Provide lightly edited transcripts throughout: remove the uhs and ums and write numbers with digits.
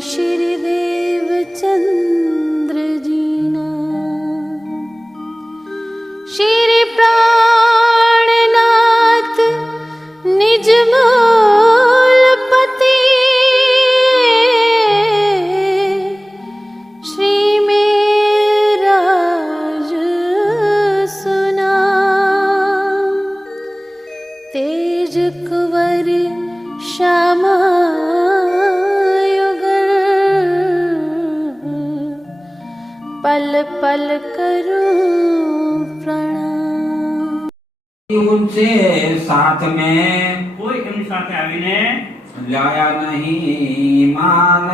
श्री देवचंद्र जीना श्री प्राणनाथ निज मूलपति श्री मेराज सुना तेज कुंवर श्यामा पल पल करूं प्रणाम। उनसे साथ में कोई એમની સાથે આવીને લાયા નહીં ઈમાન,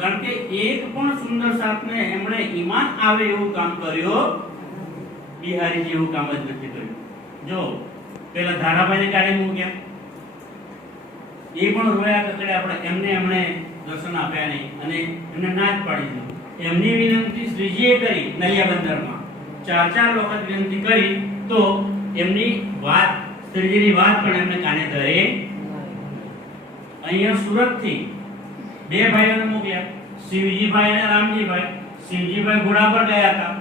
કારણ કે એક પણ સુંદર સાથને એમણે ઈમાન આવે એવું કામ કર્યો બિહારીજી એવું કામ જ નથી કર્યું. જો પેલા ધારાભાઈને કાઢી મૂક્યા, એ પણ રોયા કકડ્યા, આપણે એમણે દર્શન આપ્યા નહીં અને એમને ના જ પાડી દીધું. એમની વિનંતી શ્રીજીએ કરી નલિયા બંદરમાં 4 વખત વિનંતી કરી તો એમની વાત શ્રીજીની વાત પણ એમને કાને ધરે. અહીંયા સુરતથી 2 ભાઈઓને મોકલ્યા, શિવજીભાઈ અને રામજીભાઈ. શિવજીભાઈ ઘોડા પર ગયા હતા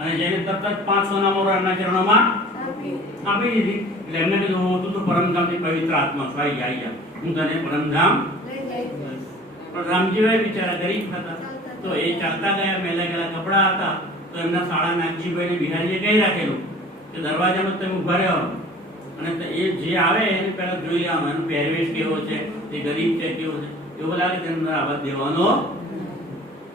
અને જેને તરત જ 5 સોના મોહર એમના ચરણોમાં આપી દીધી. એટલે એમને કીધું તું તો પરમધામની પવિત્ર આત્મા છો, આવી જા, હું તને પરમધામ લઈ જઈશ. પણ રામજીભાઈ બિચારા ગરીબ હતા તો એ ચાલતા ગયા, મેલા ગયેલા કપડા હતા તો એમના શાળા નાગજીભાઈને બિહારીએ કહી રાખેલું કે દરવાજામાં તમે ઉભા રહ્યો અને એ જે આવે એને પહેલા જોઈ લેવાનું, એનો પહેરવેશ કેવો છે, એ ગરીબ છે કેવો છે, એવું લાગે તેની અંદર આવાજ દેવાનો.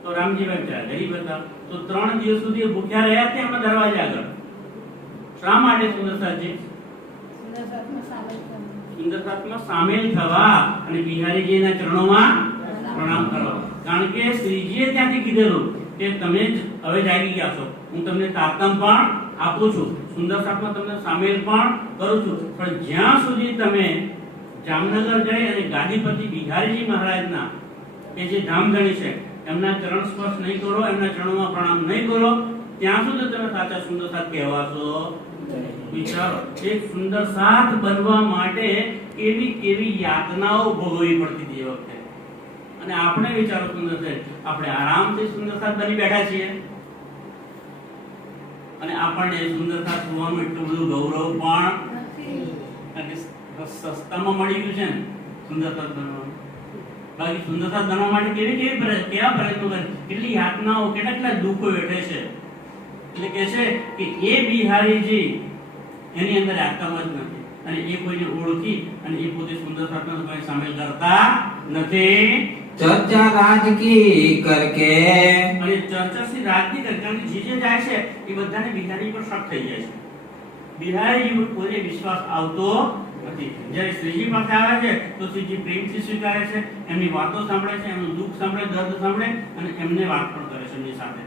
તો રામજીભાઈ બિચારા ગરીબ હતા તો 3 દિવસ સુધી ભૂખ્યા રહ્યા છે એમના દરવાજા આગળ. શા માટે? સુંદરસાથજી સુંદરસાથમાં સામેલ થવા અને બિહારીજીના ચરણોમાં પ્રણામ કરવા. કારણ કે શ્રીજીએ ત્યાંથી કીધેલું કે તમે હવે જાગી ગયા છો, હું તમને તારતમ પણ આપું છું, સુંદરસાથમાં તમને સામેલ પણ કરું છું, પણ જ્યાં સુધી તમે જામનગર જઈ અને ગાદીપતિ બિહારીજી મહારાજના કે જે ધામધણી છે એમના ચરણ સ્પર્શ નહીં કરો, એમના ચરણોમાં પ્રણામ નહીં કરો, ત્યાં સુધી તમે સાચા સુંદરસાથ કહેવાશો. વિચારો, એક સુંદરસાથ બનવા માટે કેવી કેવી યાતનાઓ ભોગવવી પડતી હતી એ વખતે. અને આપણે વિચારો સુંદર છે, આપણે આરામથી સુંદરસાથ બની બેઠા છીએ અને આપણને સુંદરસાથ હોવાનું એટલું બધું ગૌરવ પણ કારણ કે સસ્તામાં મળી ગયું છે ને સુંદરસાથ બનવાનું. બાકી સુંદરસાથ બનવા માટે કેવા પ્રયત્નો કરે, કેટલી યાતનાઓ, કેટલા દુઃખો વેઠે છે. એટલે કે છે કે એ બિહારીજી એની અંદર આત્મ જ નથી અને એ કોઈને ઓળખી અને એ પોતે સુંદરસાથમાં કોઈ સામેલ કરતા નથી. ચર્ચા રાજકી કરકે, અને ચર્ચા થી રાજની કરે, કારણ કે જે જાય છે એ બધાને બિહારી પર શક થઈ જાય છે. બિહારી પર કોઈ વિશ્વાસ આવતો નથી. જ્યારે શ્રીજી પાસે આવે છે તો શ્રીજી પ્રેમથી સ્વીકારે છે, એમની વાતો સાંભળે છે, એમનું દુઃખ સાંભળે, દર્દ સાંભળે અને એમને વાત પણ કરે છે એમની સાથે.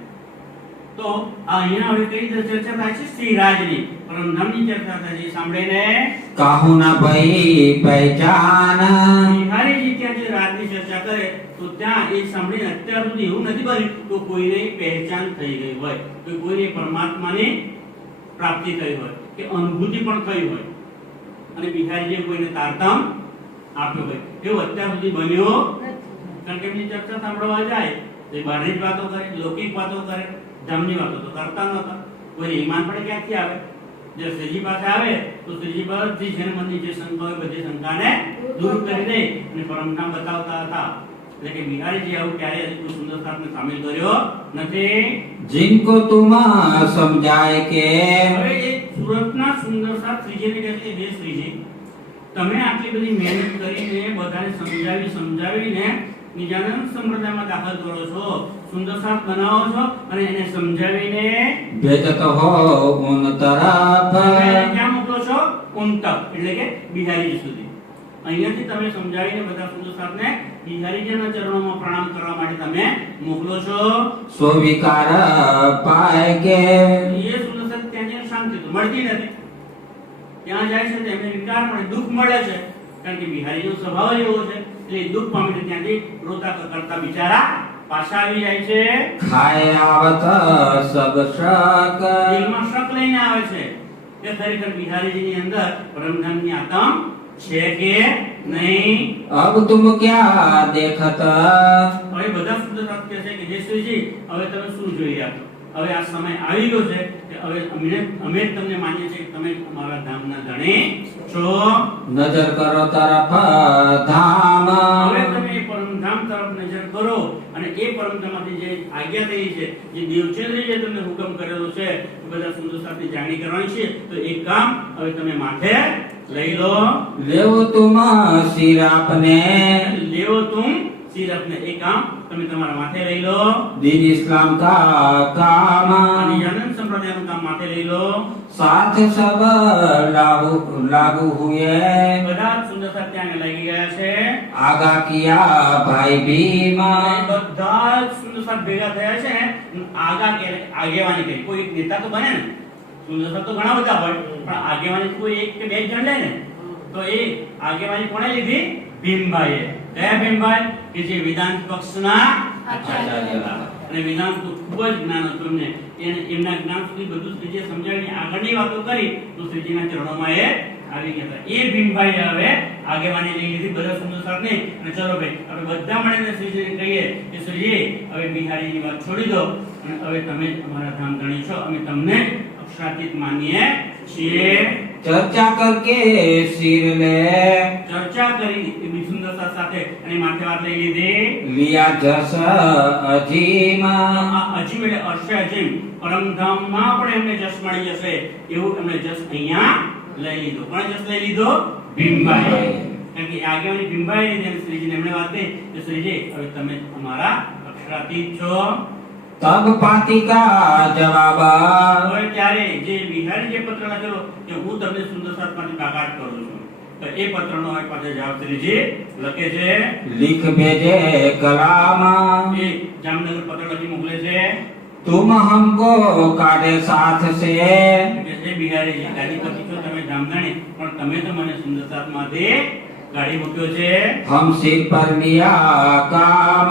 તો અહીંયા હવે કઈ ચર્ચા થાય છે? શ્રીરાજની પરમધામની ચર્ચા થાય છે. સાંભળીને કાહુ ના ભાઈ પહેચાન, બિહારીજી ત્યાં જે રાજની ચર્ચા કરે તો ત્યાં એ સાંભળીને અત્યાર સુધી એવું નથી બન્યું તો કોઈને પહેચાન થઈ ગઈ હોય, કે કોઈને પરમાત્માની પ્રાપ્તિ થઈ હોય કે અનુભૂતિ પણ થઈ હોય અને બિહારીજીએ કોઈને તારતમ આપ્યો હોય, એવું અત્યાર સુધી બન્યો કારણ કે એમની ચર્ચા સાંભળવા જાય તો બહારની જ વાતો કરે, લૌકિક વાતો કરે, ધામની વાતો તો કરતા નહોતા. કોઈ ઈમાન પણ ક્યાંથી આવે? જે શ્રીજી પાસે આવે તો શ્રીજી બધી જેને મનની જે શંકા હોય બધી શંકાને દૂર કરી દે અને પરમધામ બતાવતા હતા. એટલે કે બિહારીજી આવું ક્યારે કોઈ સુંદરસાથને સામેલ કર્યો નથી. जिनको तुम समझाए के, હવે એ સુરતના સુંદરસાથ શ્રીજીને કહે છે, હે શ્રીજી, તમે આટલી બધી મહેનત કરીને બધાને સમજાવીને નિજાનંદ સંપ્રદાયમાં દાખલ કરો છો, સુંદરસાથ બનાવો છો અને એને સમજાવીને भेजत हो उन तरफ, ક્યાં મોકલો છો? ઉન તક, એટલે કે બિહારીજી સુધી. અહીંયાથી તમે સમજાવીને બધા સુંદરસાથને બિહારીજીના ચરણોમાં પ્રણામ કરવા માટે તમે મોકલો છો. સ્વીકાર પાય કે, એ સુંદરસાથ ત્યાં જઈને શાંતિ તો મળતી નથી. ત્યાં જાય છે તો એમને વિકાર મળે, દુઃખ મળે છે, કારણ કે બિહારીનો સ્વભાવ જ એવો છે. એટલે દુઃખ પામીને ત્યાંથી રોતા કરતા બિચારા પાછા આવી જાય છે. ખાય આવત સબ શક, દિલમાં શક લઈને આવે છે કે ખરેખર બિહારીજીની અંદર પરમધામની આત્મ છે કે નહીં? अब तुम क्या देखत હવે બધા શુદ્ધ સાથ કહે છે કે જય શ્રીજી, હવે તમે શું જોઈ રહ્યા છો? હવે આ સમય આવી ગયો છે કે હવે અમે જ તમને માનીએ છીએ કે તમે અમારા ધામના ધણી છો. नजर करो तरफ धाम હવે તમે એ પરમધામ તરફ નજર કરો અને એ પરમધામમાંથી જે આજ્ઞા થઈ છે, જે દેવચંદ્રજીએ તમને હુકમ કરેલો છે, એ બધા સુંદર સાથે જાણી કરવાની છે, તો એ કામ હવે તમે માથે લઈ લો. लेव तुम सिर अपने લેવો તુમ સિર अपने, એ કામ તમે તમારા માથે લઈ લો. दीन इस्लाम का काम અને અનંત સંપ્રદાયનું કામ માથે લઈ લો. साथ सब लागू हुए બધા જ સુંદર સાથ ત્યાં લાગી ગયા છે. आगा किया भाई भीम અને બધા જ સુંદર સાથ ભેગા થયા છે ને, આગેવાની કરી. કોઈ એક નેતા તો બને ને, સુંદર સાથ તો ઘણા બધા હોય, પણ આગેવાની કોઈ એક કે બે જણ લે ને, તો એ આગેવાની કોણે લીધી? ભીમભાઈએ. કયા ભીમભાઈ? કે જે વિધાન પક્ષના આચાર્ય હતા. અને વિધાન તો ખૂબ જ જ્ઞાન હતું એમને. એમના જ્ઞાન સુધી બધું શ્રીજીએ સમજાવીને આગળની વાતો કરી તો શ્રીજીના ચરણોમાં એ આવી ગયા હતા. એ ભીમભાઈએ હવે આગેવાની લઈ લીધી બધા સુંદર સાથને. અને ચલો ભાઈ, આપણે બધા મળીને શ્રીજીને કહીએ કે શ્રીજી, હવે બિહારીની વાત છોડી દો અને હવે તમે જ અમારા ધામ ધણી છો, અમે તમને અક્ષરાતીત માનીએ છીએ. चर्चा करके सिर ले ચર્ચા કરી એમની સુંદરતા સાથે અને માથે વાત લઈ લીધી. लिया जस अजीम આ અજીમ એટલે અર્શે અજીમ, પરમધામમાં પણ એમને જસ મળી જશે એવું એમને જસ અહીંયા લઈ લીધો. કોણે જસ લઈ લીધો? ભીમભાઈ. કારણ કે આગેવાની ભીમભાઈ લીધી અને શ્રીજીને એમણે વાત કરી કે શ્રીજી, હવે તમે અમારા અક્ષરાતીત છો. तब पाती का जवाब હવે ત્યારે જે બિહારી જે પત્ર લખેલો કે હું તમને સુંદર સાથમાંથી બાકાત કરું છું, તો એ પત્રનો એક પાસે જવાબ શ્રીજી લખે છે. लिख भेजे कलाम એ જામનગર પત્ર લખી મોકલે છે तुम हमको काटे साथ से કે જે બિહારી ગાડીપતિ છો તમે જામનગર, પણ તમે તો મને સુંદર સાથમાંથી ગાડી મૂક્યો છે. हम सिर पर लिया काम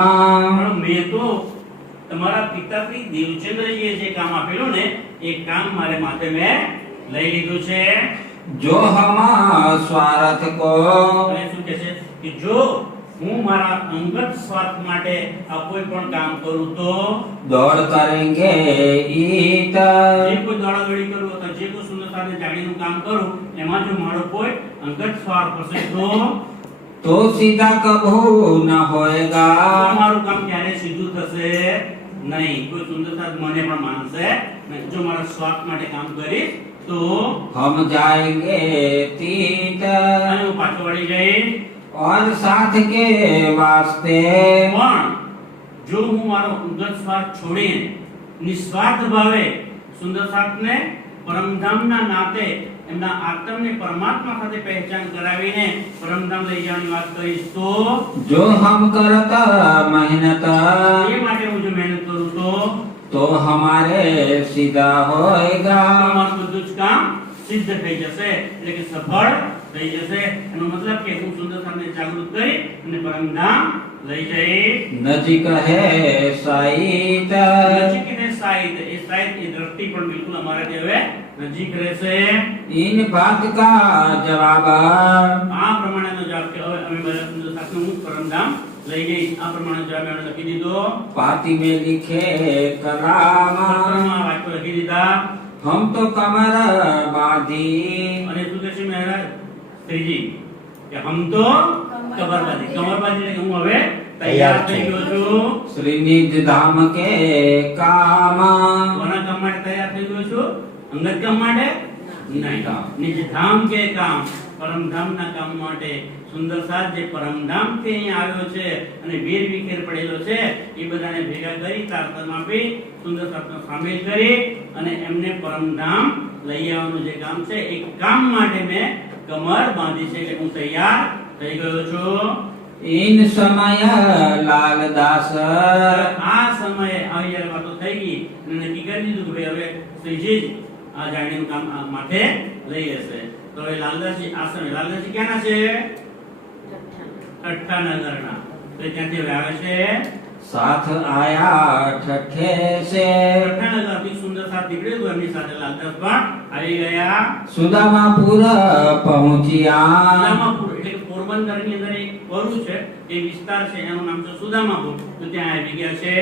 પણ મેં તો તમારા પિતાશ્રી દેવચંદ્રજીએ જે કામ આપેલું ને, એ કામ મારે માથે મેં લઈ લીધું છે. जो हम स्वार्थ को અને શું કહે છે કે જો હું મારા અંગત સ્વાર્થ માટે આ કોઈ પણ કામ કરું તો दौड़ करेंगे ईत જે કોઈ દોડાદોડી કરું અથવા જે કોઈ સુંદર સાથે જાણીનું કામ કરું એમાં જો મારો કોઈ અંગત સ્વાર્થ હશે तो सीधा कभू न તો होएगा મારું કામ ક્યારે સીધું થશે નહીં. કોઈ સુંદર સાથ મને પણ માનશે નહીં. જો મારા સ્વાર્થ માટે કામ કરીશ તો हम जाएंगे तीत અને હું પાછો વળી જઈશ. और साथ के वास्ते પણ જો હું મારો અંગત સ્વાર્થ છોડીને નિસ્વાર્થ ભાવે સુંદર સાથને પરમધામના નાતે એમના આત્મને પરમાત્મા સાથે પહેચાન કરાવીને પરમધામ લઈ જવાની વાત કરીશ તો जो हम करता मेहनत એ માટે હું જો મહેનત કરું तो हमारे सीधा होएगा તમારું બધું જ કામ સિદ્ધ થઈ જશે, એટલે કે સફળ થઈ જશે. એનો મતલબ કે હું સુંદર સાથને જાગૃત કરી અને પરમધામ લઈ જઈશ. नजीक है साईत નજીક ને સાહિત, એ સાહિત એ દ્રષ્ટિ પણ બિલકુલ અમારાથી હવે નજીક રહેશે. इन बात का जवाब આ પ્રમાણેનો જવાબ કે હવે અમે બધા સુંદર સાથે હું પરમધામ લઈ જઈશ. આ પ્રમાણે જવાબ એમણે લખી દીધો. पाती में लिखे कलाम પત્રમાં વાક્યો લખી દીધા. हम तो कमर बांधी અને શું કહે છે મહારાજ શ્રીજી કે હમ તો કમરબાજી એટલે કે હું હવે તૈયાર થઈ ગયો છું. श्रीनिध धाम के काम કોના કામ માટે તૈયાર થઈ ગયો છું? અંગત કામ માટે નહીં, નિજ ધામ કે કામ, પરમધામના કામ માટે. સુંદર સાથ જે પરમધામથી અહીંયા આવ્યો છે અને વીર વિખેર પડેલો છે, એ બધાને ભેગા કરી તારતમ આપી સુંદર સાથનો સામેલ કરી અને એમને પરમધામ લઈ આવવાનું જે કામ છે એ કામ માટે મેં કમર બાંધી છે કે હું તૈયાર થઈ ગયો છું. इन समय लालदास આ સમયે આવી જ્યારે વાતો થઈ ગઈ અને નક્કી કરી દીધું કે ભાઈ હવે શ્રીજી જ આ જાણીનું કામ આ માથે લઈ લેશે. તો એ લાલદાસજી આ સમયે, લાલદાસજી ક્યાંના છે? ઠઠ્ઠા નગરના. તો એ ત્યાંથી હવે આવે છે साथ आया ठठे से પ્રઠાના ગામથી સુંદર સાથ નીકળ્યો તો એમની સાથે લાલદાસ પણ આવી ગયા. सुदामापुर पहुंचिया સુદામાપુર એટલે કે પોરબંદરની અંદર એક વરુ છે, એ વિસ્તાર છે, એનું નામ છે સુદામાપુર. તો ત્યાં આવી ગયા છે.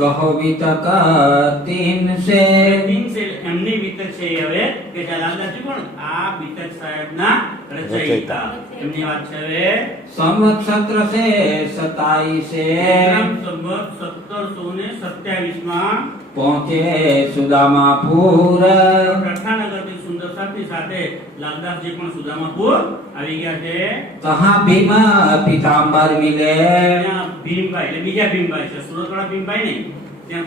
कहो वितक तीन से તીન છે એમની વિતક છે એ હવે કે જે લાલદાસજી પણ આ વિતક સાહેબના રચયિતા. એમની વાત છે હવે संवत्सर से 27 से સંવત 1727 માં पहुंचे सुदामापुर પ્રઠાનગરથી સુંદર સાથની સાથે લાલદાસજી પણ સુદામાપુર આવી ગયા છે. तहाँ भीम पीताम्बर मिले ત્યાં ભીમભાઈ એટલે બીજા ભીમભાઈ છે, સુરતવાળા ભીમભાઈ નહીં, ત્યાં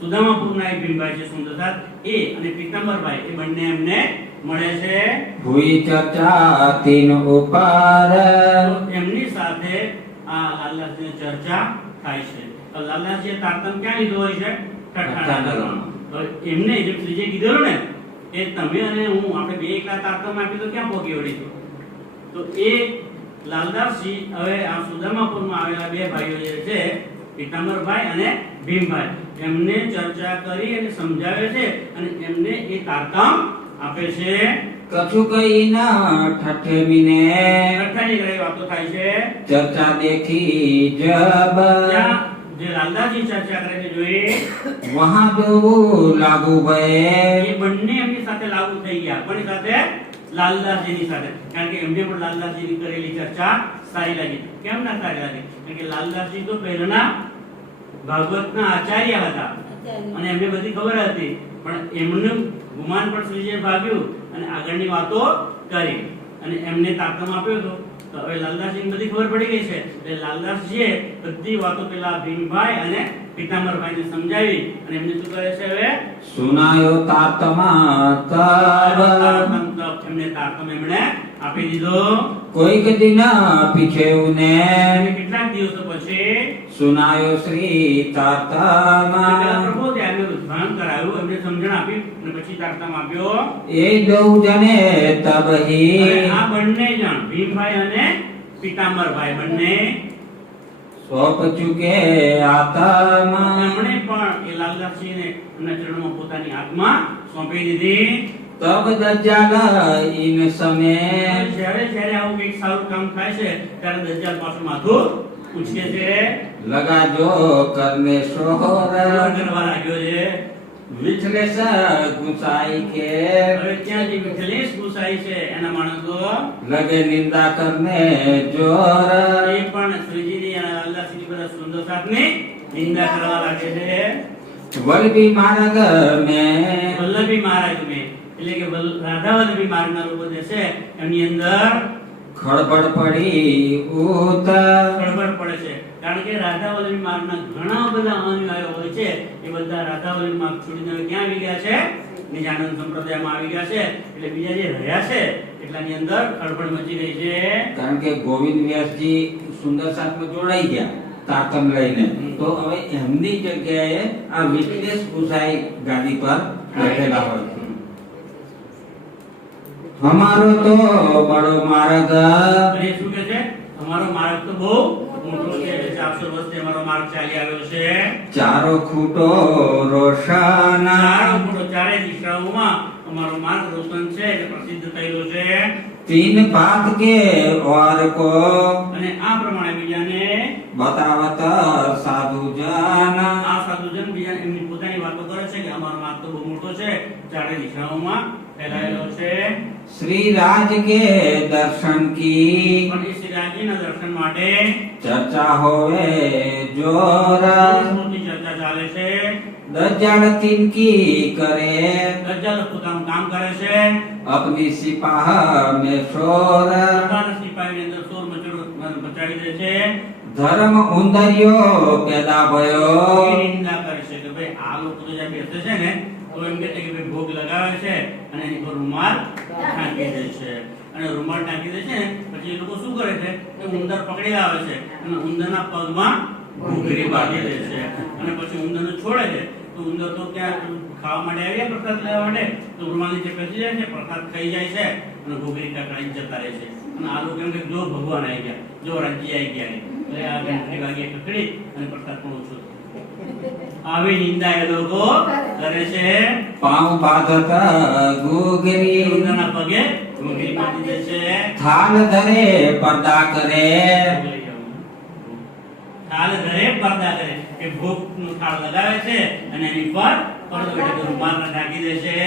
સુદામાપુરના એક ભીમભાઈ છે સુંદરસાથ, એ અને પીતાંબરભાઈ એ બંને એમને મળે છે. हुई चर्चा तीन ऊपर તો એમની સાથે આ લાલદાસની ચર્ચા થાય છે. તો લાલદાસજીએ તારતમ ક્યાં લીધો હોય છે? ઠઠ્ઠાનગરમાં. તો એમને જે ત્રીજે કીધેલું ને એ તમે અને હું આપણે બે એકલા તારતમ આપી તો ક્યાં પહોંચી વળી. તો એ લાલદાસજી હવે આ સુદામાપુરમાં આવેલા બે ભાઈઓ જે છે પીતાંબરભાઈ અને ભીમભાઈ એમને ચર્ચા કરી અને સમજાવે છે અને એમને એ તારતમ આપે છે. कछु कई न ठठे मिने ઠઠ્ઠાની ઘરે વાતો થાય છે. चर्चा देखी जब ત્યાં જે લાલદાસજી ચર્ચા કરે છે જોઈ वहाँ दो लागू भये એ બંને એમની સાથે લાગુ થઈ ગયા. કોની સાથે? લાલદાસજીની સાથે. કારણ કે એમને પણ લાલદાસજીની કરેલી ચર્ચા સારી લાગી. કેમ ના સારી લાગી? કારણ કે લાલદાસજી તો પહેલાના ભાગવતના આચાર્ય હતા અને એમને બધી ખબર હતી, પણ એમનું ગુમાન પણ શ્રીજીએ ભાગ્યું અને આગળની વાતો કરી અને એમને તારતમ આપ્યો હતો. તો હવે લાલદાસજીને બધી ખબર પડી ગઈ છે એટલે લાલદાસજીએ બધી વાતો પેલા ભીમભાઈ અને પીતાંબરભાઈને સમજાવી અને એમને શું કરે છે હવે सुनायो तातमा तब તારતમ તપ એમને તારતમ એમણે આપી દીધો. कोई के दिन पीछे અને उन्हें કેટલાક દિવસો પછી सुनायो श्री तातमा પેલા પ્રભુએ એમને ઉદ્ધાન કરાવ્યું, એમને સમજણ આપી અને પછી તારતમ આપ્યો. ये दो जने तब ही હવે આ બંને જણ ભીમભાઈ અને પીતાંબરભાઈ બંને सौंप चुके आत्मा એમણે પણ એ લાલદાસજીને એમના ચરણોમાં પોતાની આત્મા સોંપી દીધી. तब दज्जाल इन समय જ્યારે જ્યારે આવું કંઈક સારું કામ થાય છે ત્યારે દજ્જાલ પાછું માથું ઉંચકે છે, लगा जो करने शोहर કરવા લાગ્યો છે. विचलेश गुसाई के હવે ત્યાં જે વિઠલેશ ગુસાઈ છે એના માણસો लगे निंदा करने जोर એ પણ શ્રીજીની અને લાલદાસજીની બધા સુંદર સાથની નિંદા કરવા લાગે છે. वल्लभी मार्ग में વલ્લભી મહારાજ મેં એટલે કે રાધાવલ્લભી માર્ગના લોકો જે છે એમની અંદર खड़बड़ पड़ी उत ગડબડ પડે છે. કારણ કે રાધાવલ્લભી માર્ગના ઘણા બધા અનુયાયીઓ હોય છે, એ બધા રાધાવલ્લભી માર્ગ છોડીને હવે ક્યાં આવી ગયા છે? નિજાનંદ સંપ્રદાયમાં આવી ગયા છે. એટલે બીજા જે રહ્યા છે એટલાની અંદર ખળબળ મચી રહી છે. કારણ કે ગોવિંદ વ્યાસજી સુંદર સાથમાં જોડાઈ ગયા તારતમ લઈને, તો હવે એમની જગ્યાએ આ વિશલેષ ગુસાઈ ગાદી પર બેઠેલા હોય. हमारो तो बड़ो मार्ग અને શું કહે છે? અમારો માર્ગ તો બહુ મોટો છે, 400 વર્ષથી અમારો માર્ગ ચાલી આવ્યો છે. चारो खूटो रोशन ચારો ખૂણો ચારે દિશાઓમાં અમારો માર્ગ રોશન છે એટલે પ્રસિદ્ધ થયેલો છે. 3 बात के और को અને આ પ્રમાણે બીજાને बतावत साधु जन આ સાધુજન બીજા એમની પોતાની વાતો કરે છે કે અમારો માર્ગ તો બહુ મોટો છે, ચારે દિશાઓમાં ફેલાયેલો છે. श्री राज के दर्शन की પણ એ શ્રીરાજીના દર્શન માટે चर्चा होवे जोर મોટી ચર્ચા ચાલે છે. दज्जाल तिनकी करे દજ્જાલ પોતાનું કામ કરે છે. अपनी सिपाह में शोर પોતાના સિપાહીની અંદર શોર મચાડી દે છે. धर्म उंदरियो पैदा भयो એ નિંદા કરે છે કે ભાઈ આ લોકો તો જ્યાં બેસે છે ને તો એમ કહે છે કે ભાઈ ભોગ લગાવે છે અને એની પર રૂમાલ ટાંકી દે છે અને રૂમાલ ટાંકી દે છે ને પછી એ લોકો શું કરે છે કે ઉંદર પકડી લાવે છે અને ઉંદરના પગમાં ઘૂઘરી બાંધી દે છે અને પછી ઉંદરને છોડે છે. તો ઉંદર તો ક્યાં ખાવા માટે આવ્યા પ્રસાદ લેવા માટે તો રૂમાલ નીચે બેસી જાય છે, પ્રસાદ ખાઈ જાય છે અને ઘૂઘરી કાઢીને જતા રહે છે. અને આ લોકો એમ કે જો ભગવાન આવી ગયા, જો રાજ્ય આવી ગયા ને. એટલે આ ઘંટડી વાગી ખખડી અને પ્રસાદ પણ ઓછો થયો. આવી નિંદા એ લોકો કરે છે. પાઉં બાંધતા ઘૂઘરી ઉંદરના પગે ઘૂંઘરી બાંધી દે છે. થાલ ધરે પડદા કરે થાળ ધરે પડદા કરે કે ભોગનું થાળ લગાવે છે અને એની પર પડદો એટલે રૂમાલ ઢાંકી દે છે.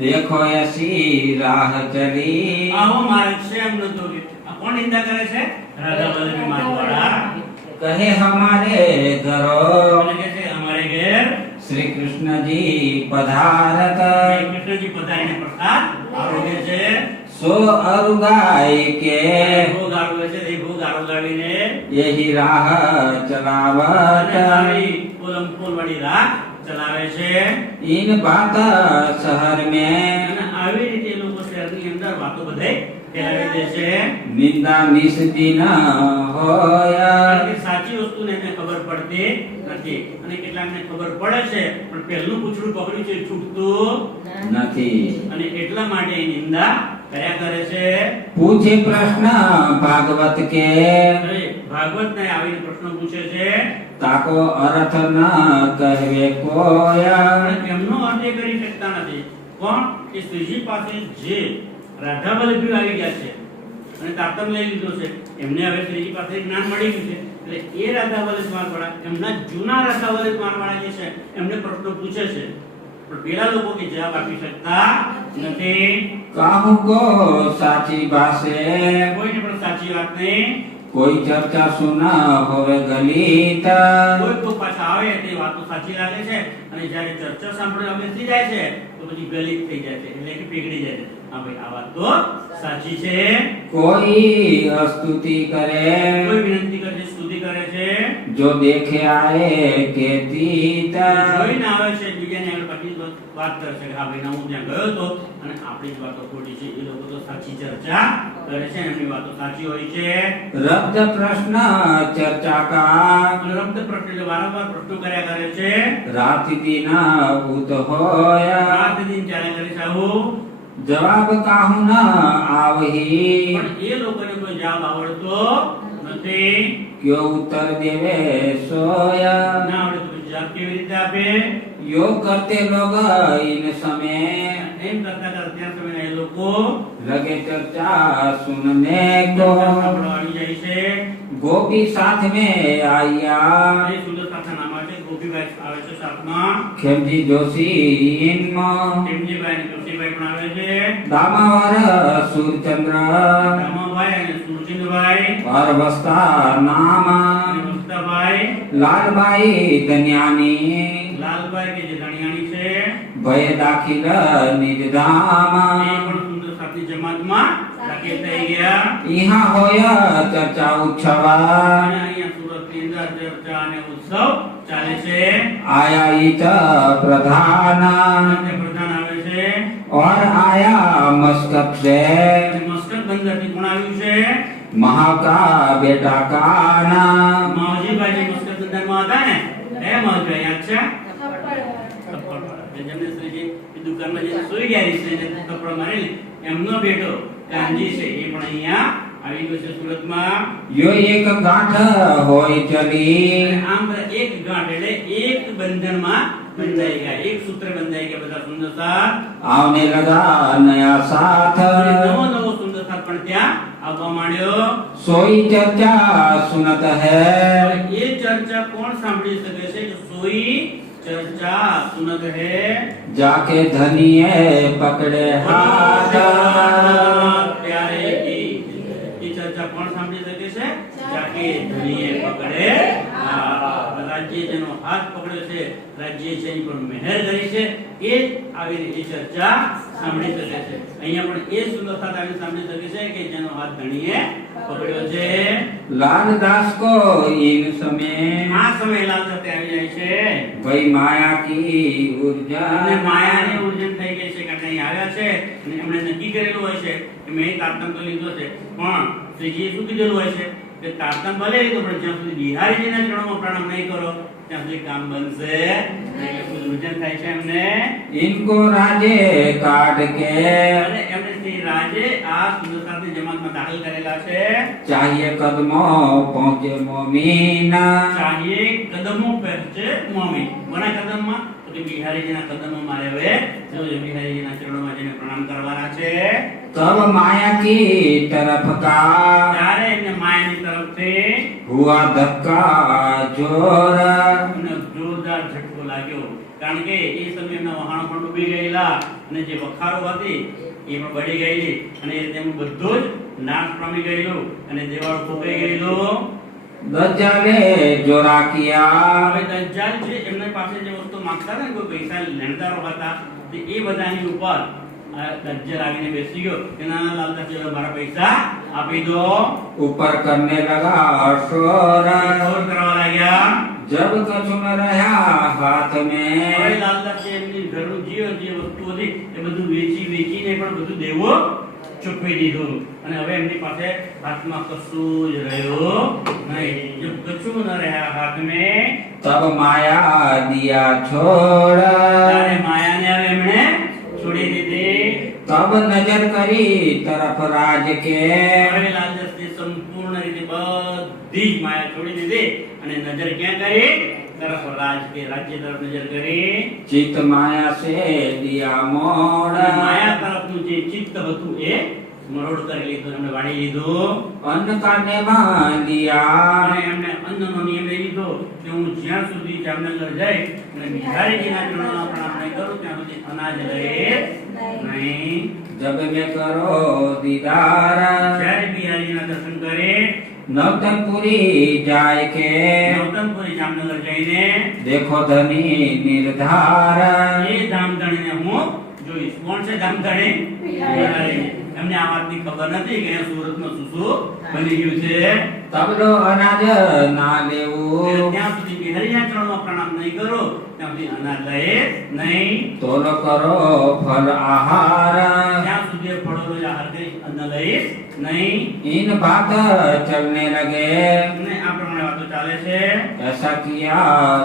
દેખો એસી રાહ ચલી આવો માર્ગ છે એમ નતો કે આ કોણ નિંદા કરે છે? રાધા વલ્લભી મારવાડા કહે હમારે ઘરો અને કે છે અમારે ઘેર શ્રી કૃષ્ણજી પધારત કૃષ્ણજી પધારીને પ્રસાદ આરોગે છે. સો અરુગાય કે ભોગ આરોગે છે. એ ભોગ આરોગાવીને यही राह चलावत અને આવી પોલમ પોલવાળી રાહ ચલાવે છે. इन बात शहर में અને આવી રીતે એ લોકો શહેરની અંદર વાતો બધાય ફેલાવી દે છે. निंदा निस्दिन होया કારણ કે સાચી વસ્તુને એને ખબર પડતી નથી અને કેટલાકને ખબર પડે છે પણ પહેલું પૂછડું પકડ્યું છે છૂટતું નથી. અને એટલા માટે એ નિંદા કર્યા કરે છે. पूछे प्रश्न भागवत के હવે ભાગવતને આવીને પ્રશ્ન પૂછે છે. ताको अर्थ न कहवे कोया પણ એમનો અર્થ એ કરી શકતા નથી. કોણ? કે શ્રીજી પાસે જે રાધા વલ્લભી આવી ગયા છે અને તારતમ લઈ લીધો છે, એમને હવે શ્રીજી પાસે જ્ઞાન મળી ગયું છે. એટલે એ રાધા વલ્લભ મારવાળા એમના જૂના રાધા વલ્લભ મારવાળા જે છે એમને પ્રશ્ન પૂછે છે પણ પેલા લોકો કે જવાબ આપી શકતા નથી. काहू को साची बासे કોઈને પણ સાચી વાત નહીં. कोई चर्चा सुना होवे गलीत કોઈ તો પાછા આવે તે વાતો સાચી લાગે છે અને જ્યારે ચર્ચા સાંભળવા બેસી જાય છે તો પછી ગલિત થઈ જાય છે એટલે કે પીગળી જાય છે. હા ભાઈ આ વાત તો સાચી છે. कोई स्तुति करे કોઈ વિનંતી કરે છે, સ્તુતિ કરે છે. जो देखे आए के तीता જોઈને આવે છે બીજાને આગળ પછી વાત કરે છે કે હા ભાઈ હું ત્યાં ગયો હતો અને આપણી જ વાતો ખોટી છે. એ લોકો તો સાચી ચર્ચા કરે છે, એમની વાતો સાચી હોય છે. रब्द प्रश्न चर्चा का અને રબ્દ પ્રશ્ન એટલે વારંવાર પ્રશ્નો કર્યા કરે છે. रात दिन उत होया રાત દિન ચાલ્યા કરે છે આવું. जवाब काहू न आवही પણ એ લોકોને કોઈ જવાબ આવડતો નથી. क्यों उत्तर देवे सोया ના આવડે તો પછી જવાબ કેવી રીતે આપે? योग करते लोग इन समय એમ કરતા કરતા ત્યાં સમયના એ લોકો लगे चर्चा सुनने को સાંભળવા આવી જાય છે. गोपी साथ में आया એ સુંદર સાથે નામ આવે છે. ગોપીભાઈ આવે છે સાથમાં. खेमजी जोशी इनमा તેમજીભાઈ અને કૃષિભાઈ પણ આવે છે. दामावर सूरचंद्र રામાભાઈ અને સુરચંદ્રભાઈ और वस्ता नाम અને મુસ્તાભાઈ, लालबाई दनियानी લાલભાઈ કે જે ધણિયાણી છે भय दाखिल निज એ धाम પણ સુંદર સાથે જમાતમાં દાખલ થઈ ગયા. यहाँ होया चर्चा उच्छवा અને અહીંયા સુરતની અંદર ચર્ચા અને ઉત્સવ ચાલે છે. आया इत प्रधान અને પ્રધાન આવે છે. और आया मस्कत से અને મસ્કત બંદરથી કોણ આવ્યું છે? महाका बेटा काना માવજીભાઈ જે મસ્કત બંદરમાં હતા ને એ માવજીભાઈ યાદ છે? જેમને શ્રીજી એ દુકાનમાં જે સૂઈ ગયા છે ને કપડા મારેલી એમનો બેટો કાનજી છે એ પણ અહીંયા આવી ગયો છે સુરતમાં. यो एक गांठ होय चली અને આમ બધા એક ગાંઠ એટલે એક બંધનમાં બંધાઈ ગયા, એક સૂત્ર બંધાઈ ગયા બધા સુંદર સાથ. आवने लगा नया साथ અને નવો નવો સુંદર સાથ પણ ત્યાં આવવા માંડ્યો. सोई चर्चा सुनत है હવે એ ચર્ચા કોણ સાંભળી શકે છે? કે સોઈ ચર્ચા સુનત હે जाके धनिए पकड़े हाथ प्यारे की ये चर्चा कोण સાંભળી શકે છે? જાકે ધણીએ પકડે હાથ. રાજ્ય જેનો હાથ પકડ્યો છે, રાજ્ય છે એની પર મહેર કરી છે, એ જ આવી રીતે ચર્ચા સાંભળી શકે છે. અહીંયા પણ એ સુંદર સાથ આવીને સાંભળી શકે છે કે જેનો હાથ ધણીએ પકડ્યો છે. लाल दास को इन समय આ સમય લાલતા આવી જાય છે भाई माया की ऊर्जा અને માયાની ઉર્જન થઈ ગઈ છે કારણ કે અહીં આવ્યા છે અને એમણે નક્કી કરેલું હોય છે કે મેં તારતમ તો લીધો છે પણ શ્રીજીએ શું કીધેલું હોય છે કે તારતમ ભલે લીધો પણ જ્યાં સુધી બિહારીજીના ચરણોમાં પ્રણામ નહીં કરો ત્યાં સુધી કામ બનશે નહીં. એટલે ઉર્જન થાય છે એમને इनको राजे काट के અને એમને શ્રી રાજે આ સુંદરસાની જમાતમાં દાખલ કરેલા છે. चाहिए कदमों पहुंचे मोमीना चाहिए कदमों पहुंचे मोमिन. કોના કદમમાં? તો કે બિહારીજીના કદમમાં મારે હવે જો બિહારીજીના ચરણોમાં જઈને પ્રણામ કરવાના છે. तब माया की तरफ का ત્યારે એમને માયાની તરફથી हुआ धक्का जोर એમને જોરદાર ઝટકો લાગ્યો. કારણ કે એ સમયે એમના વહાણો પણ ડૂબી ગયેલા અને જે વખારો હતી એ પણ બળી ગયેલી અને તેમનું બધું જ નાશ પામી ગયેલું અને દેવાળ ફૂંકાઈ ગયેલું. दज्जाले जोरा किया હવે દજ્જાલ છે એમની પાસે જે વસ્તુ માંગતા હતા ને કોઈ પૈસા લેણદારો હતા તે એ બધાની ઉપર આ દજ્જાલ આવીને બેસી ગયો કે ના લાલતા છે મારા પૈસા આપી દો. ऊपर करने लगा शोर ચોર કરવા લાગ્યા. जब कछु न रहा हाथ હવે में લાલતા છે એમની ઘરનું જે વસ્તુ હતી એ બધું વેચીને પણ બધું દેવો ચૂકવી દીધું અને હવે એમની પાસે હાથમાં કશું જ રહ્યું નહીં. જબ કશું ન રહ્યા હાથ में तब माया दिया छोड़ ત્યારે માયાને હવે એમણે છોડી દીધી. तब नजर करी तरफ राज के હવે લાલચને સંપૂર્ણ રીતે બધી જ માયા છોડી દીધી અને નજર ક્યાં કરી? તરફ રાજ કે રાજ્ય તરફ નજર કરી. चित माया से दिया मोड़ અને માયા તરફનું જે ચિત્ત હતું એ મરોડ કરી લીધું, એમણે વાળી લીધું. अन्न का नेमा दिया અને એમણે અન્નનો નિયમ લઈ લીધો કે હું જ્યાં સુધી જામનગર જઈ અને બિહારીજીના ચરણોમાં પ્રણામ નહીં કરું ત્યાં સુધી અનાજ લઈશ નહીં. जब में करो दीदार જ્યારે બિહારીજીના દર્શન કરે नवतनपुरी जाय के નવતનપુરી જામનગર જઈને देखो धनी निर्धार એ ધામધણીને હું જોઈશ. કોણ છે ધામધણી? બિહારી. એમને આ વાતની ખબર નથી કે અહીંયા સુરતમાં શું શું બની ગયું છે. तब लो अनाज ना लेऊ ત્યાં સુધી બિહારીના ચરણોમાં પ્રણામ નહીં કરો ત્યાં સુધી અનાજ લઈશ નહીં. तो लो करो फल आहार ત્યાં સુધી ફળોનો જ આહાર કરીશ, અન્ન લઈશ નહીં. इन बात चलने लगे અને આ પ્રમાણે વાતો ચાલે છે. ऐसा किया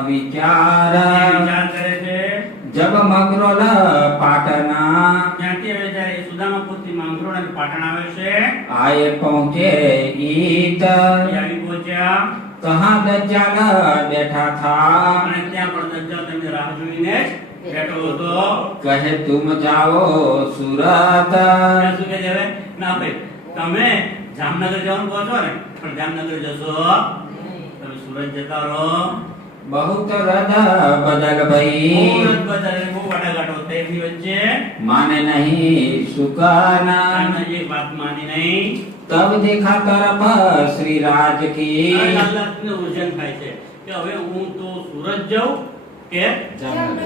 विचार એ વિચાર કરે છે. जब मगरोल पाटना ત્યાંથી હવે જ્યારે સુદામાપુરથી માંગરોળ અને પાટણ આવે છે आए पहुंचे ईद એ આવી પહોંચ્યા कहाँ दज्जाल बैठा था અને ત્યાં પણ દજ્જાલ તેમની રાહ જોઈને જ બેઠો હતો. कहे तुम जाओ सूरत ત્યાં શું કહે છે હવે? ના ભાઈ, તમે જામનગર જવાનું કહો છો ને, પણ જામનગર જશો તમે સુરત જતા રહો. बहुत रद बदल भई સુરત બજારે બહુ વાટાઘાટો થઈ એમની વચ્ચે. माने नहीं सुकाना એમને એક વાત માની નહીં. तब देखा तरफ श्री राज की હવે લાલચને ઉર્જન થાય છે કે હવે હું તો સુરત જાઉં કે જામનગર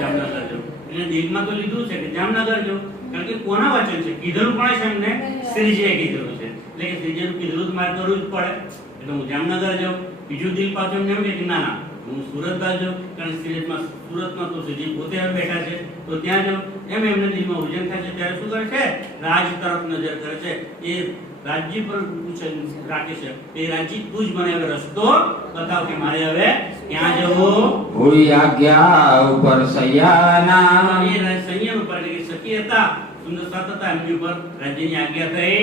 જાઉં. એને દિલમાં તો લીધું છે કે જામનગર જાઉં, કારણ કે કોના વચન છે? કીધેલું પણ છે એમને, શ્રીજીએ કીધેલું છે. એટલે કે શ્રીજીનું કીધેલું તો મારે કરવું જ પડે. એટલે હું જામનગર જાઉં. બીજું દિલ પાછું એમને એમ કે ના ના હું સુરત બાજુ, કારણ કે સુરતમાં તો શ્રીજી પોતે હવે બેઠા છે તો ત્યાં જાઉં. એમ એમને દિલમાં ઉર્જન થાય છે. ત્યારે શું કરે છે? રાજ તરફ નજર કરે છે. એ રાજ્ય પર પૂછે રાખે છે એ રાજ્ય તું જ મને હવે રસ્તો બતાવ કે મારે હવે ક્યાં જવું. हुई आज्ञा ऊपर सयाना એ સંયમ ઉપર એટલે કે સખી હતા, સુંદર સાત હતા, એમની ઉપર રાજ્યની આજ્ઞા થઈ.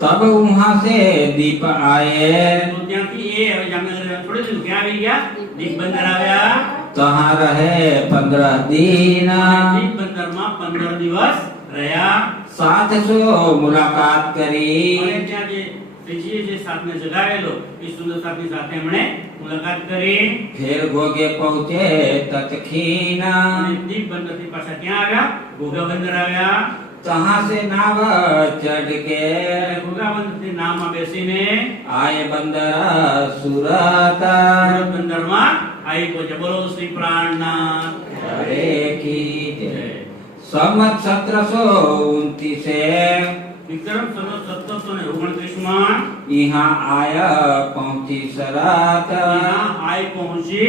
तब वहां से दीप आए તો ત્યાંથી એ હવે જામનગર છોડી દીધું. ક્યાં આવી ગયા? દીપબંદર આવ્યા. तहाँ रहे 15 दिन દીપ બંદરમાં 15 દિવસ રહ્યા. 700 मुलाकात करी અને ત્યાં જે શ્રીજીએ જે સાથને જગાવેલો એ સુંદર સાથની સાથે એમણે મુલાકાત કરી. फिर गोगे पहुंचे तत्खीना અને દીપ બંદરથી પાછા ક્યાં આવ્યા? ઘોઘા બંદર આવ્યા. तहाँ से नाव चढ़ के અને ઘોઘા બંદરથી નાવમાં બેસીને आए बंदर सूरत સુરત બંદરમાં આવી પહોંચ્યા. બોલો શ્રી પ્રાણનાથ. हरे की जय। संवत 1729 વિક્રમ સંવત 1729 માં यहाँ आया पहुंची शरत અહીંયા આવી પહોંચી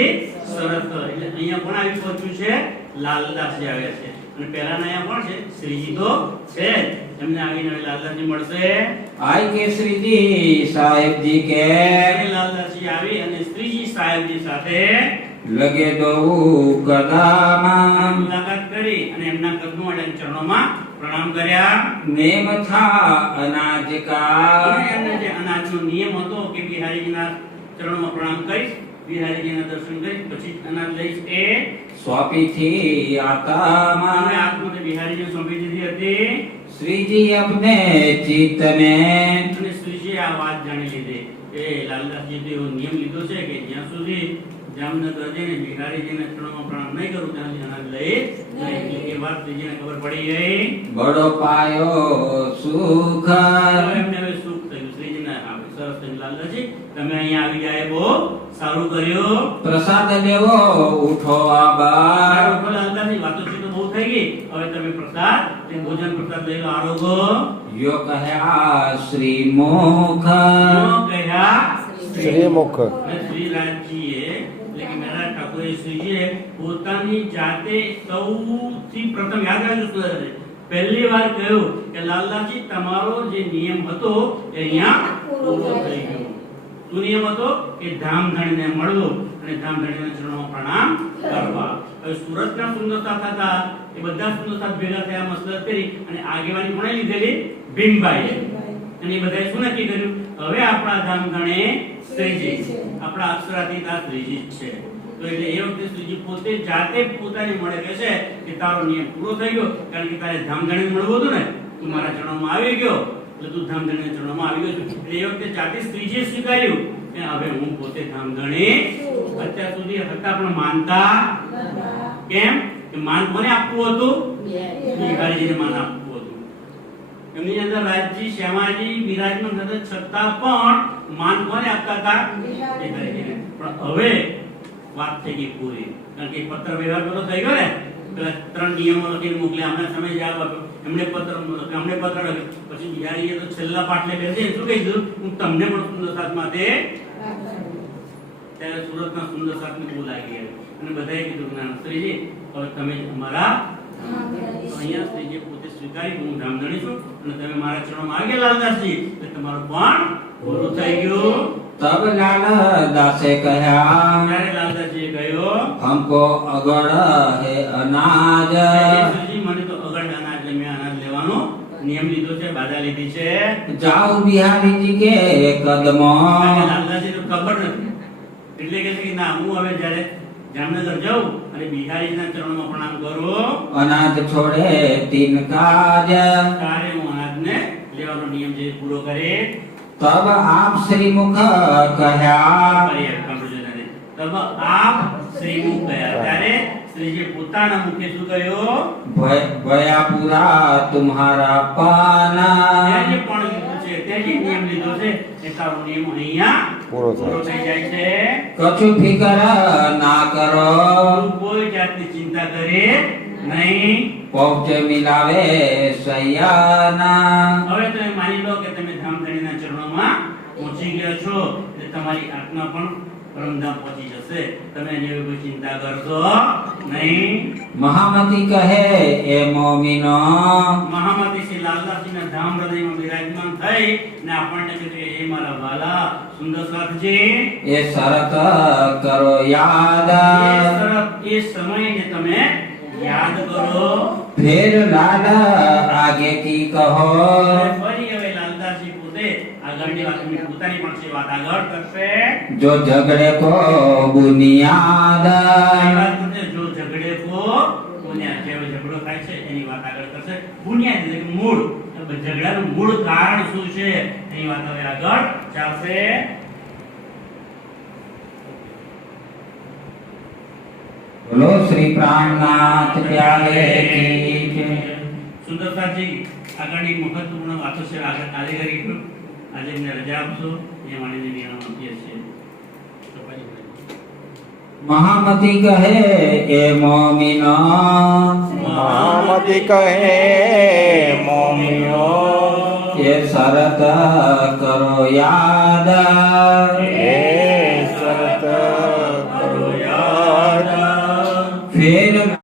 શરત. એટલે અહીંયા કોણ આવી પહોંચ્યું છે? લાલદાસજી આવ્યા છે. અને પહેલાના અહીંયા કોણ છે? શ્રીજી તો છે જ. એમને આવીને હવે લાલદાસજી મળશે. आई के श्री जी साहेब जी के અને લાલદાસજી આવી અને શ્રીજી સાહેબજી સાથે लगे दो कदम મુલાકાત કરી અને એમના કદમો અને ચરણોમાં પ્રણામ કર્યા नेम था अनाज का અને એમને જે અનાજનો નિયમ હતો કે બિહારીજીના ચરણોમાં પ્રણામ કરીશ, બિહારીજીના દર્શન કરીશ, પછી અનાજ લઈશ. એ स्वापी थी आता અને આત્માને બિહારીજીને સોંપી દીધી હતી. श्री जी अपने चित्त में અને શ્રીજીએ આ વાત જાણી લીધી કે લાલદાસજીએ એવો નિયમ લીધો છે કે જ્યાં સુધી જામનગર જઈને બિહારીજીને ચરણોમાં પ્રણામ નહીં કરું ત્યાં સુધી અનાજ લઈ નહીં. એટલે એ વાત શ્રીજીને ખબર પડી ગઈ. बड़ो पायो सुख હવે એમને હવે સુખ થયું. શ્રીજીને સરસ થયું, લાલદાસજી તમે અહીંયા આવી જાય બહુ સારું કર્યું. प्रसाद लेवो उठो आबा લાલદાસજી વાતોચીત તો બહુ થઈ ગઈ, હવે તમે પ્રસાદ ભોજન પ્રસાદ લઈ લો આરોગો. यो कहया श्री मुख કહ્યા શ્રીમુખ અને શ્રીરાજજીએ એટલે કે મહારાજ ઠાકોરે શ્રીજીએ પોતાની જાતે સૌથી પ્રથમ યાદ રાખજો સુધારે પહેલી વાર કહ્યું કે લાલદાસજી તમારો જે નિયમ હતો એ અહીંયા પૂરો થઈ ગયો. શું નિયમ હતો કે ધામધણીને મળવું અને ધામધણીના ચરણોમાં પ્રણામ કરવા. હવે સુરતના સુંદરતા હતા એ બધા સુંદરતા ભેગા થયા, મસલત કરી અને આગેવાની કોણે લીધેલી? ભીમભાઈએ. અને એ બધાએ શું નક્કી કર્યું? હવે આપણા ધામધણે શ્રીજી, આપણા અક્ષરાતીત આ શ્રીજી જ છે. તો એટલે એ વખતે શ્રીજી પોતે જાતે પોતાની મળે કહે છે કે તારો નિયમ પૂરો થઈ ગયો, કારણ કે તારે ધામધણીને મળવું હતું ને, તું મારા ચરણોમાં આવી ગયો એટલે તું ધામધણીના ચરણોમાં આવી ગયો. એટલે એ વખતે જાતે શ્રીજીએ સ્વીકાર્યું કે હવે હું પોતે ધામધણી. અત્યાર સુધી હતા પણ માનતા કેમ? કે માન કોને આપવું હતું? બિહારીજીને માન આપવું હતું. એમની અંદર રાજજી શ્યામાજી બિરાજમાન થતા છતાં પણ માન કોને આપતા હતા? બિહારીજીને. પણ હવે વાત થઈ ગઈ પૂરી, કારણ કે પત્ર વ્યવહાર બધો થઈ ગયો ને. પેલા 3 નિયમો લખીને મોકલ્યા, અમને સમય જવાબ આપ્યો, એમણે પત્ર લખ્યો. પછી બિહારીએ તો છેલ્લા પાટલે બેસી શું કહી દીધું? હું તમને પણ સુંદર સાથ માટે. ત્યારે સુરતના સુંદર સાથને બહુ લાગી ગયું અને બધાએ કીધું ના શ્રીજી હવે તમે અમારા. અહીંયા શ્રીજી પોતે સ્વીકારી હું ધામધણી છું અને તમે મારા ચરણોમાં આવી ગયા લાલદાસજી, એટલે તમારું પણ પૂરું થઈ ગયું. तब लाल दासे कहा ત્યારે લાલદાસજીએ કહ્યું हमको अगड़ है अनाज શ્રીજી મને તો અગળ અનાજ એટલે મેં અનાજ લેવાનો નિયમ લીધો છે, બાધા લીધી છે. जाओ बिहारी जी के कदमों લાલદાસજીને ખબર નથી એટલે કે છે કે ના હું હવે જ્યારે જામનગર જાઉં અને બિહારીના ચરણોમાં પ્રણામ કરું अनाज छोड़े 3 काज ત્યારે હું અનાજને લેવાનો નિયમ જે પૂરો કરે. तब आप श्रीमुख कहा તબ આપ શ્રીમુખ ગયા. ત્યારે શ્રીજી પોતાના મુખે શું કહ્યું? भया पूरा तुम्हारा पाना ત્યાં જે પણ લીધું છે, ત્યાં જે નિયમ લીધો છે એ તારો નિયમ અહીંયા પૂરો પૂરો થઈ જાય છે. कछु फिकर ना करो તું કોઈ જાતની ચિંતા કરે નહીં. पहुँचे मिलावे सयाना હવે તમે માની લો કે તમે ધામધણીના ચરણોમાં પહોંચી ગયા છો એટલે તમારી આત્મા પણ પરમધામ પહોંચી જશે. તમે એની કોઈ ચિંતા કરશો નહીં. महामती कहे ए मोमिनो મહામતી શ્રી લાલદાસજીના ધામ હૃદયમાં બિરાજમાન થઈ ને આપણને કહે છે એ મારા વાલા સુંદર સાથજી ये शरत करो याद એ સમયને તમે યાદ કરો. फिर लाल आगे की कहो અને ફરી હવે લાલદાસજી પોતે આગળની વાત પોતાની પણ છે વાત આગળ કરશે. जो झगड़े को बुनियाद એ વાત કરશે જો ઝઘડે કો બુનિયાદ, જે ઝઘડો થાય છે એની વાત આગળ કરશે. બુનિયાદ એટલે કે મૂળ, ઝઘડાનું મૂળ કારણ શું છે એની વાત હવે આગળ ચાલશે. बोलो श्री प्राणनाथ प्यारे की जय। સુંદરતાજી આગળની મહત્વપૂર્ણ વાતો છે આગળ કાલે કરીશું. આજે એમને રજા આપશો એ માનીને નિર્ણય આપીએ છીએ. महामती कहे ए मोमिनो મહામતી કહે મોમિયો ये शरत करो याद એ